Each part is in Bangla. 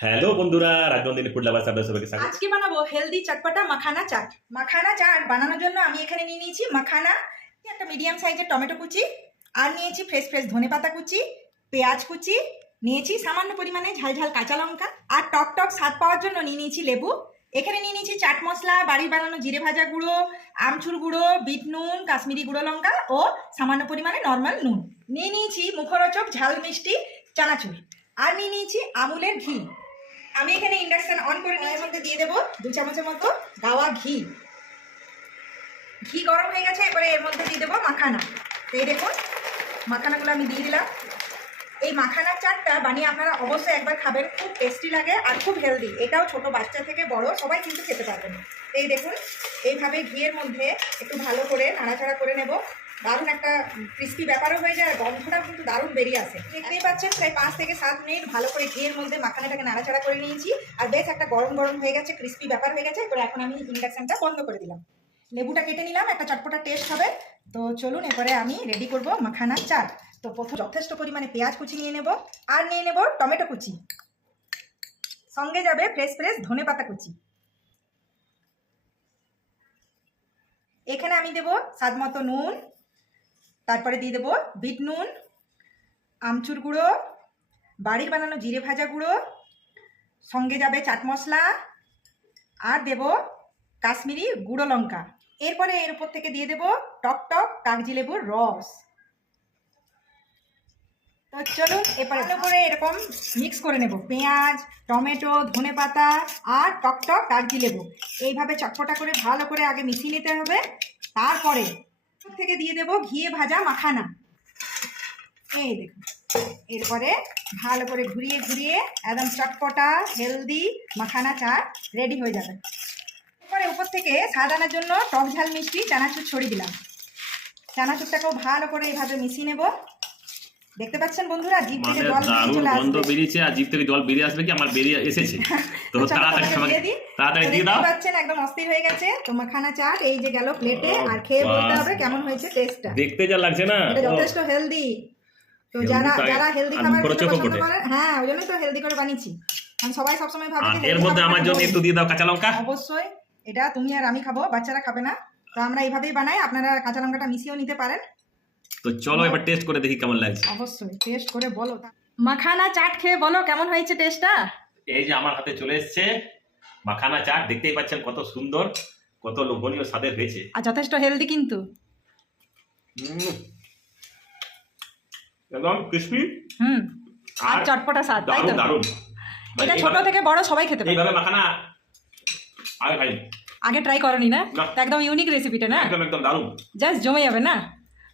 হ্যালো বন্ধুরা, রাজবন্দিনী ফুড লাভার্স আপনাদের সবাইকে স্বাগত। আজকে বানাবো হেলদি চটপটা মাখানা চাট। মাখানা চাট বানানোর জন্য আমি এখানে নিয়ে নিয়েছি মাখানা, একটা মিডিয়াম সাইজের টমেটো কুচি, আর নিয়েছি ফ্রেশ ফ্রেশ ধনেপাতা কুচি, পেঁয়াজ কুচি, নিয়েছি সামান্য পরিমাণে ঝাল ঝাল কাঁচা লঙ্কা, আর টক টক স্বাদ পাওয়ার জন্য নিয়ে নিয়েছি লেবু। এখানে নিয়ে নিয়েছি চাট মশলা, বাড়ির বানানো জিরে ভাজা গুঁড়ো, আমচুর গুঁড়ো, বিট নুন, কাশ্মীরি গুঁড়ো লঙ্কা ও সামান্য পরিমাণে নর্মাল নুন। নিয়ে নিয়েছি মুখরোচক ঝাল মিষ্টি চানাচুর, আর নিয়ে নিয়েছি আমুলের ঘি। আমি এখানে ইন্ডাকশন অন করে নিয়ে এর মধ্যে দিয়ে দেবো 2 চামচের মতো গাওয়া ঘি। ঘি গরম হয়ে গেছে, এরপরে এর মধ্যে দিয়ে দেবো মাখানা। এই দেখুন মাখানাগুলো আমি দিয়ে দিলাম। এই মাখানার চাটটা বানিয়ে আপনারা অবশ্যই একবার খাবেন, খুব টেস্টি লাগে আর খুব হেলদি। এটাও ছোট বাচ্চা থেকে বড় সবাই কিন্তু খেতে পারবেন। এই দেখুন এইভাবে ঘিয়ের মধ্যে একটু ভালো করে নাড়াচাড়া করে নেব। দারুণ একটা ক্রিস্পি ব্যাপারও হয়ে যায়, গন্ধটাও কিন্তু দারুণ বেরিয়ে আসে। দেখতেই পাচ্ছেন প্রায় 5 থেকে 7 মিনিট ভালো করে ঘিয়ের মধ্যে মাখানাটাকে নাড়াচাড়া করে নিয়েছি, আর বেশ একটা গরম গরম হয়ে গেছে, ক্রিস্পি ব্যাপার হয়ে গেছে। এরপরে এখন আমি ইন্ডাকশনটা বন্ধ করে দিলাম। লেবুটা কেটে নিলাম, একটা চটপটা টেস্ট হবে। তো চলুন এরপরে আমি রেডি করব মাখানার চাট। তো প্রথম যথেষ্ট পরিমাণে পেঁয়াজ কুচি নিয়ে নেব, আর নিয়ে নেব টমেটো কুচি, সঙ্গে যাবে ফ্রেশ ফ্রেশ ধনেপাতা কুচি। এখানে আমি দেব স্বাদ মতো নুন, তারপরে দিয়ে দেবো বিট নুন, আমচুর গুঁড়ো, বাড়ির বানানো জিরে ভাজা গুঁড়ো, সঙ্গে যাবে চাট মশলা, আর দেব কাশ্মীরি গুঁড়ো লঙ্কা। এরপরে এর উপর থেকে দিয়ে দেব টক টক কাগজি লেবুর রস। তো চলুন এরপরে ভালো করে এরকম মিক্স করে নেব পেঁয়াজ, টমেটো, ধনেপাতা আর টক টক কাগজি লেবু। এইভাবে চটপটা করে ভালো করে আগে মিশিয়ে নিতে হবে। তারপরে থেকে দিয়ে দেব ঘিয়ে ভাজা মাখানা। এই দেখুন এরপরে ভালো করে ঘুরিয়ে ঘুরিয়ে একদম চটপটা হেলদি মাখানা চাট রেডি হয়ে যাবে। এরপরে উপর থেকে স্বাদ আনার জন্য টক ঝাল মিষ্টি চানাচুর ছড়িয়ে দিলাম। চানাচুরটাকেও ভালো করে এইভাবে মিশিয়ে নেব। দেখতে পাচ্ছেন বন্ধুরা, জিভ থেকে জল চলে আসবে, গন্ধ বেরিয়েছে আর জিভ থেকে জল বেরিয়ে আসবে কি আমার বেরিয়ে এসেছে। তো তাড়াতাড়ি দিয়ে দাও। পাচ্ছেন একদম অস্থির হয়ে গেছে। তো মাখানা চাট এই যে গেল প্লেটে, আর খেয়ে বলতে হবে কেমন হয়েছে টেস্টটা। দেখতে যা লাগছে না, এটা যথেষ্ট হেলদি। তো যারা হেলদি খাবার পছন্দ করেন, হ্যাঁ ওই জন্যই তো হেলদি করে বানিয়েছি। কারণ সবাই সবসময় ভাবে এর মধ্যে আমার জন্য একটু দিয়ে দাও কাঁচা লঙ্কা। অবশ্যই, এটা তুমি আর আমি খাবো, বাচ্চারা খাবে না। তো আমরা এইভাবেই বানাই, আপনারা কাঁচা লঙ্কাটা মিশিয়েও নিতে পারেন। তো চলো এবার টেস্ট করে দেখি কেমন লাগছে। অবশ্যই টেস্ট করে বলো। মাখানা চাট খেয়ে বলো কেমন হয়েছে টেস্টটা। এই যে আমার হাতে চলে এসেছে মাখানা চাট, দেখতেই পাচ্ছেন কত সুন্দর, কত লোভনীয় স্বাদের হয়েছে, আর যথেষ্ট হেলদি কিন্তু। একদম ক্রিস্পি আর চটপটা স্বাদ, তাই তো? দারুণ। এটা ছোট থেকে বড় সবাই খেতে পারে। এইভাবে মাখানা আগে ট্রাই করনি না? তো একদম ইউনিক রেসিপিটা না, একদম একদম দারুণ, জাস্ট জমে যাবে না?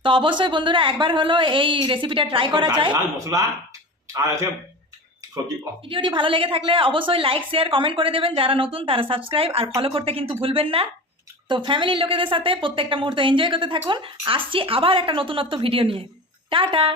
তো অবশ্যই বন্ধুরা একবার হলো এই রেসিপিটা ট্রাই করা যায়। মশলা আর আছে সবজি। ভিডিওটি ভালো লেগে থাকলে অবশ্যই লাইক শেয়ার কমেন্ট করে দেবেন, যারা নতুন তারা সাবস্ক্রাইব আর ফলো করতে কিন্তু ভুলবেন না। তো ফ্যামিলির লোকেদের সাথে প্রত্যেকটা মুহূর্ত এনজয় করতে থাকুন। আসছি আবার একটা নতুনত্ব ভিডিও নিয়ে। টাটা।